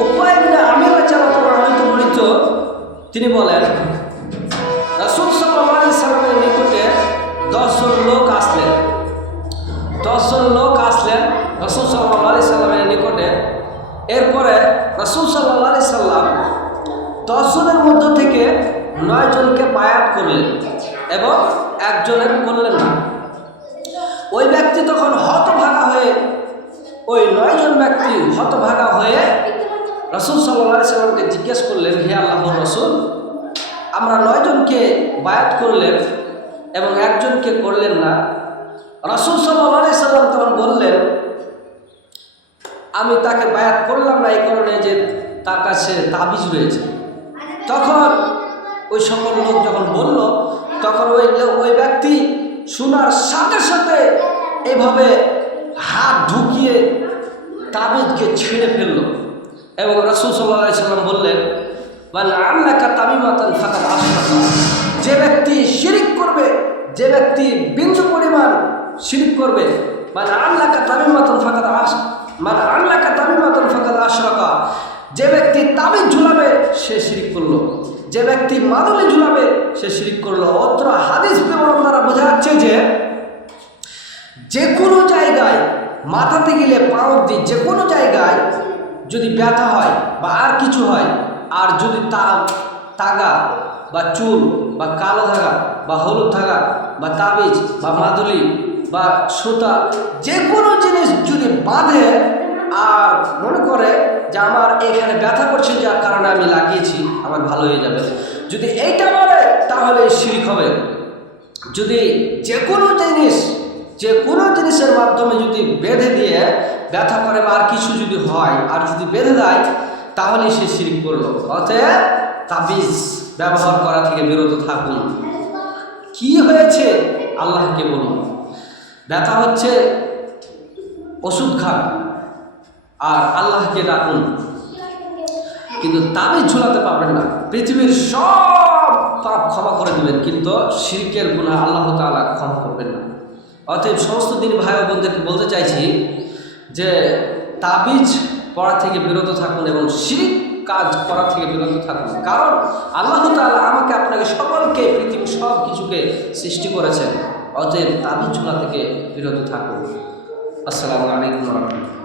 উকবা ইবনে আমির রাদিয়াল্লাহু আনহু বর্ণিত, তিনি বলেন রাসূল সাল্লাল্লাহু আলাইহি সাল্লামের নিকটে 10 জন লোক আসলেন। 10 জন লোক আসলেন রাসূল সাল্লাল্লাহু আলাইহি সাল্লামের নিকটে। এরপরে রাসূল সাল্লাল্লাহু আলাইহি সাল্লাম 10 জনের মধ্য থেকে 9 জনকে বায়াত করলেন এবং একজনের করলেন না। ওই ব্যক্তি তখন হতভাগা হয়ে, ওই 9 জন ব্যক্তি হতভাগা হয়ে রাসূল সাল্লাল্লাহু আলাইহি সাল্লামকে জিজ্ঞেস করলেন, হে আল্লাহর রাসূল, আমরা 9 জনকে বায়াত করলেন এবং একজনকে করলেন না। রাসূল সাল্লাল্লাহু আলাইহি সাল্লাম তখন বললেন, আমি তাকে বায়াত করলাম না এই কারণে যে তার কাছে তাবিজ রয়েছে। তখন ওই সকল লোক যখন বলল, তখন ওই ব্যক্তি শোনার সাথে সাথে এভাবে হাত ঢুকিয়ে তাবিজকে ছিঁড়ে ফেলল এবং রাসূল সাল্লাল্লাহু আলাইহি সাল্লাম বললেন, মান আল্লাকা তামিমাতান ফাকাদ আশরাকা, যে ব্যক্তি শিরিক করবে, যে ব্যক্তি বিন্দু পরিমাণ শিরিক করবে, মান আল্লাকা তামিমাতান ফাকাদ আশরাকা, যে ব্যক্তি তাবিজ ঝুলাবে সে শিরিক করলো, যে ব্যক্তি মাদুলি ঝুলাবে সে শিরিক করলো। অত্র হাদিস বিবরণ দ্বারা বোঝা যাচ্ছে যে কোনো জায়গায় মাথাতে গেলে পা অবধি যে কোনো জায়গায় যদি ব্যথা হয় বা আর কিছু হয়, আর যদি তাগা বা চুল বা কালো ধাগা বা হলুদ ধাগা বা তাবিজ বা মাদুলি বা সুতা যে কোনো জিনিস যদি বাঁধে আর মনে করে যে আমার এখানে ব্যথা করছে যার কারণে আমি লাগিয়েছি, আমার ভালো হয়ে যাবে, যদি এইটা বলে তাহলে শিরক হবে। যদি যে কোনো জিনিসের মাধ্যমে যদি বেঁধে দিয়ে ব্যথা করে বা আর কিছু যদি হয় আর যদি বেঁধে দেয় তাহলে সে শিরক করলো। অতএব তাবিজ ব্যবহার করা থেকে বিরত থাকুন। কি হয়েছে আল্লাহকে বলুন। ব্যথা হচ্ছে ওষুধ খান আর আল্লাহকে ডাকুন, কিন্তু তাবিজ ঝুলাতে পারবেন না। পৃথিবীর সব পাপ ক্ষমা করে দেবেন, কিন্তু শিরকের গুনাহ আল্লাহ তাআলা ক্ষমা করবেন না। অতএব সমস্ত দিন ভাই ও বোনদেরকে বলতে চাইছি যে তাবিজ পড়া থেকে বিরত থাকুন এবং শিরক কাজ করা থেকে বিরত থাকুন। কারণ আল্লাহ তাআলা আমাকে আপনাকে সকলকে পৃথিবীর সব কিছুকে সৃষ্টি করেছেন। অতএব তাবিজ ঝুলা থেকে বিরত থাকুন। আসসালামু আলাইকুম ওয়া রাহমাতুল্লাহ।